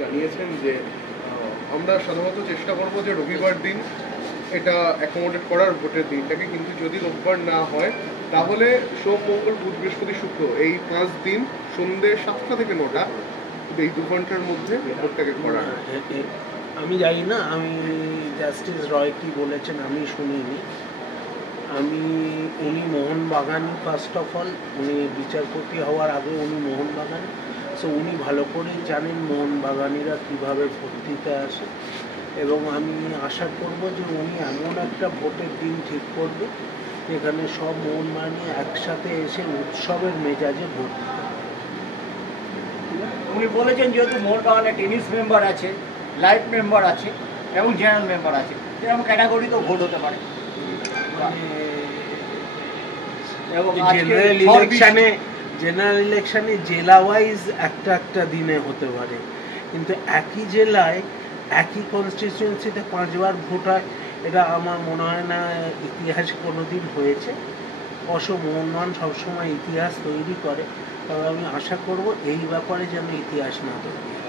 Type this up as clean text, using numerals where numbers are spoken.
জানিয়েছেন যে আমরা সাধারণত চেষ্টা করব যে রবিবার দিন এটা অ্যাকোমোডেট করার ভোটের দিনটাকে, কিন্তু যদি রোববার না হয় তাহলে সোম, মঙ্গল, বুধ, বৃহস্পতি, শুক্র এই 5 দিন সন্ধ্যে 7টা থেকে 9টা এই 2 ঘন্টার মধ্যে ভোটটাকে করা। আমি জানি না, আমি জাস্টিস রয় কি বলেছেন আমি শুনিনি। উনি মোহনবাগানি, ফার্স্ট অফ অল উনি বিচারপতি হওয়ার আগে উনি মোহনবাগানি, সো উনি ভালো করেই জানেন মোহনবাগানিরা কীভাবে ভোট দিতে আসে, এবং আমি আশা করব যে উনি এমন একটা ভোটের দিন ঠিক করবে যেখানে সব মোহনবাগানি একসাথে এসে উৎসবের মেজাজে ভোট দিতে পারে। উনি বলেছেন যেহেতু মোহনবাগানে টেনিস মেম্বার আছে, লাইফ মেম্বার আছে এবং জেনারেল মেম্বার আছে, এরকম ক্যাটাগরিতেও ভোট হতে পারে। জেনারেল ইলেকশনে জেলা ওয়াইজ একটা দিনে হতে পারে, কিন্তু একই জেলায় একই কনস্টিটিউয়েন্সিতে 5 বার ভোট হয়, এটা আমার মনে হয় না ইতিহাসে কোনোদিন হয়েছে। অবশ্য মোহনবাগান সবসময় ইতিহাস তৈরি করে, তবে আমি আশা করব এই ব্যাপারে যেন ইতিহাস না তৈরি হয়।